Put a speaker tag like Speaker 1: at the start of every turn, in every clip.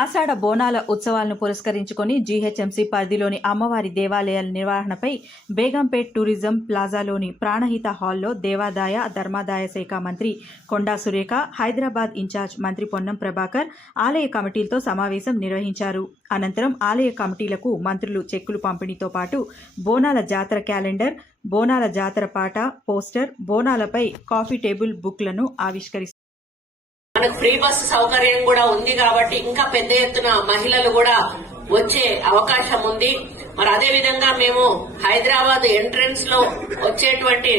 Speaker 1: ఆషాఢ బోనాల ఉత్సవాలను పురస్కరించుకొని జీహెచ్ఎంసీ పరిధిలోని అమ్మవారి దేవాలయాల నిర్వహణపై బేగంపేట్ టూరిజం ప్లాజాలోని ప్రాణహిత హాల్లో దేవాదాయ ధర్మాదాయ శాఖ మంత్రి కొండా సురేఖ హైదరాబాద్ ఇన్ఛార్జ్ మంత్రి పొన్నం ప్రభాకర్ ఆలయ కమిటీలతో సమావేశం నిర్వహించారు. అనంతరం ఆలయ కమిటీలకు మంత్రులు చెక్కులు పంపిణీతో పాటు బోనాల జాతర క్యాలెండర్ బోనాల జాతర పాట పోస్టర్ బోనాలపై కాఫీ టేబుల్ బుక్లను ఆవిష్కరిస్తారు.
Speaker 2: మనకు ఫ్రీ బస్సు సౌకర్యం కూడా ఉంది కాబట్టి ఇంకా పెద్ద ఎత్తున మహిళలు కూడా వచ్చే అవకాశం ఉంది. మరి అదే విధంగా మేము హైదరాబాద్ ఎంట్రన్స్లో వచ్చేటువంటి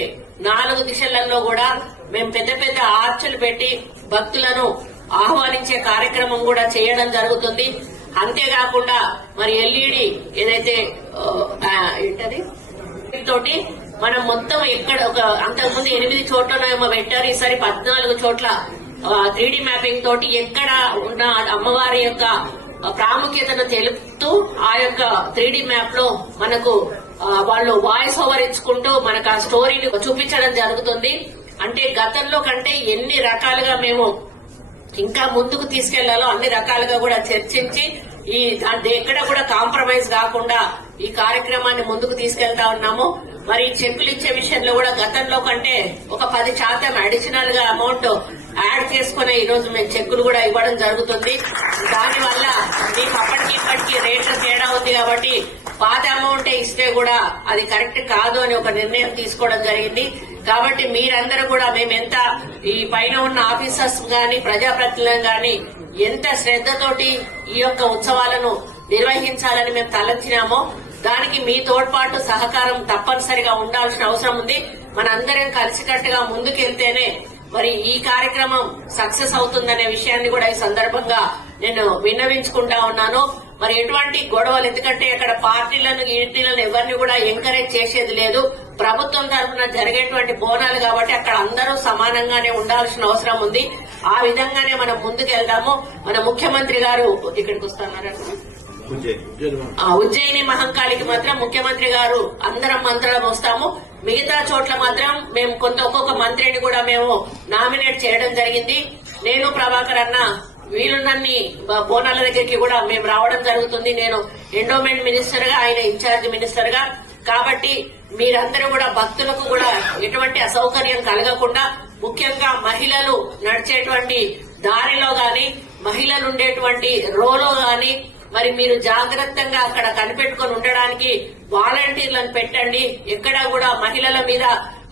Speaker 2: నాలుగు దిశలలో కూడా మేము పెద్ద పెద్ద ఆర్చులు పెట్టి భక్తులను ఆహ్వానించే కార్యక్రమం కూడా చేయడం జరుగుతుంది. అంతేకాకుండా మరి ఎల్ఈడి ఏదైతే ఏంటది? తోటి మనం మొత్తం ఎక్కడ ఒక అంతకుముందు ఎనిమిది చోట్లనేమో పెట్టారు ఈసారి పద్నాలుగు చోట్ల త్రీ మ్యాపింగ్ తోటి ఎక్కడ ఉన్న అమ్మవారి యొక్క ప్రాముఖ్యతను తెలుపుతూ ఆ యొక్క త్రీ మ్యాప్లో మనకు వాళ్ళు వాయిస్ ఓవర్ ఇచ్చుకుంటూ మనకు ఆ స్టోరీని చూపించడం జరుగుతుంది. అంటే గతంలో కంటే ఎన్ని రకాలుగా మేము ఇంకా ముందుకు తీసుకెళ్ళాలో అన్ని రకాలుగా కూడా చర్చించి ఈ దాన్ని ఎక్కడ కూడా కాంప్రమైజ్ కాకుండా ఈ కార్యక్రమాన్ని ముందుకు తీసుకెళ్తా ఉన్నాము. మరి చెక్కులు ఇచ్చే విషయంలో కూడా గతంలో కంటే ఒక పది శాతం అడిషనల్గా అమౌంట్ యాడ్ చేసుకునే ఈ రోజు మేము చెక్కులు కూడా ఇవ్వడం జరుగుతుంది. దానివల్ల మీకు అప్పటికి ఇప్పటికి రేట్లు తేడా ఉంది కాబట్టి పాత అమౌంట్ ఇస్తే కూడా అది కరెక్ట్ కాదు అని ఒక నిర్ణయం తీసుకోవడం జరిగింది. కాబట్టి మీరందరూ కూడా మేము ఎంత ఈ పైన ఉన్న ఆఫీసర్స్ గాని ప్రజాప్రతినిధులను గాని ఎంత శ్రద్ధతోటి ఈ యొక్క ఉత్సవాలను నిర్వహించాలని మేము తలంచినామో దానికి మీ తోడ్పాటు సహకారం తప్పనిసరిగా ఉండాల్సిన అవసరం ఉంది. మనందరం కలిసికట్టుగా ముందుకెళ్తేనే మరి ఈ కార్యక్రమం సక్సెస్ అవుతుందనే విషయాన్ని కూడా ఈ సందర్భంగా నేను విన్నవించుకుంటా ఉన్నాను. మరి ఎటువంటి గొడవలు ఎందుకంటే అక్కడ పార్టీలను ఇంటిలను ఎవరిని కూడా ఎంకరేజ్ చేసేది లేదు. ప్రభుత్వం తరఫున జరిగేటువంటి బోనాలు కాబట్టి అక్కడ అందరూ సమానంగానే ఉండాల్సిన అవసరం ఉంది. ఆ విధంగానే మనం ముందుకెళ్దాము. మన ముఖ్యమంత్రి గారు ఇక్కడికి వస్తున్నారు ఆ ఉజ్జయిని మహంకాళికి మాత్రం ముఖ్యమంత్రి గారు అందరం మంత్రులం వస్తాము. మిగతా చోట్ల మాత్రం మేము కొంత ఒక్కొక్క మంత్రిని కూడా మేము నామినేట్ చేయడం జరిగింది. నేను ప్రభాకర్ అన్న వీలున్నన్ని బోనాల దగ్గరికి కూడా మేము రావడం జరుగుతుంది. నేను ఎండోమెంట్ మినిస్టర్గా ఆయన ఇన్ఛార్జ్ మినిస్టర్గా కాబట్టి మీరందరూ కూడా భక్తులకు కూడా ఎటువంటి అసౌకర్యం కలగకుండా ముఖ్యంగా మహిళలు నడిచేటువంటి దారిలో గాని మహిళలు ఉండేటువంటి రోలో గాని మరి మీరు జాగ్రత్తగా అక్కడ కనిపెట్టుకొని ఉండడానికి వాలంటీర్లను పెట్టండి. ఎక్కడా కూడా మహిళల మీద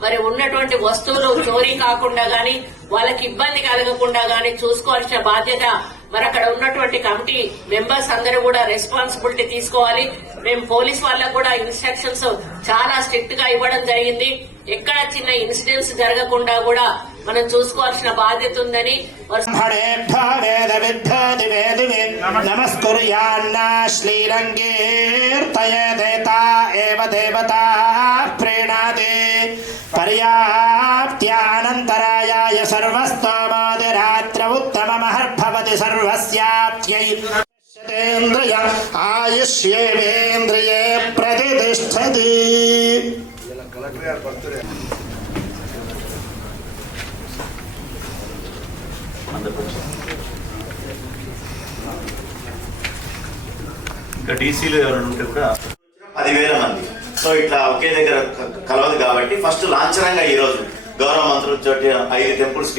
Speaker 2: మరి ఉన్నటువంటి వస్తువులు చోరీ కాకుండా గాని వాళ్ళకి ఇబ్బంది కలగకుండా గాని చూసుకోవాల్సిన బాధ్యత మరి అక్కడ ఉన్నటువంటి కమిటీ మెంబర్స్ అందరూ కూడా రెస్పాన్సిబిలిటీ తీసుకోవాలి. మేము పోలీస్ వాళ్ళకు కూడా ఇన్స్ట్రక్షన్స్ చాలా స్ట్రిక్ట్గా ఇవ్వడం జరిగింది. ఎక్కడ చిన్న ఇన్సిడెంట్స్ జరగకుండా కూడా మనం చూసుకోవాల్సిన బాధ్యత ఉందని వారు
Speaker 3: బ్రహ్మణేభ్యో వేద విద్యోతి వేదిని నమస్కుర్యాన్నా శ్రీరంగేర్తయేదేతా ఏవ దేవతా ప్రీణాతి పర్యాప్త్యానంతరాయాయ సర్వస్తోమాదిరాత్ర ఉత్తమమహర్భవతి సర్వస్యాప్త్యై. శతేంద్రియ ఆయుష్యేవేంద్రియే ప్రతిష్టతి.
Speaker 4: ఇంకా డీసీలు ఎవరైనా ఉంటే కూడా
Speaker 5: పదివేల మంది. సో ఇట్లా ఒకే దగ్గర కలవదు కాబట్టి ఫస్ట్ లాంఛనంగా ఈ రోజు గౌరవ మంత్రులు ఐదు టెంపుల్స్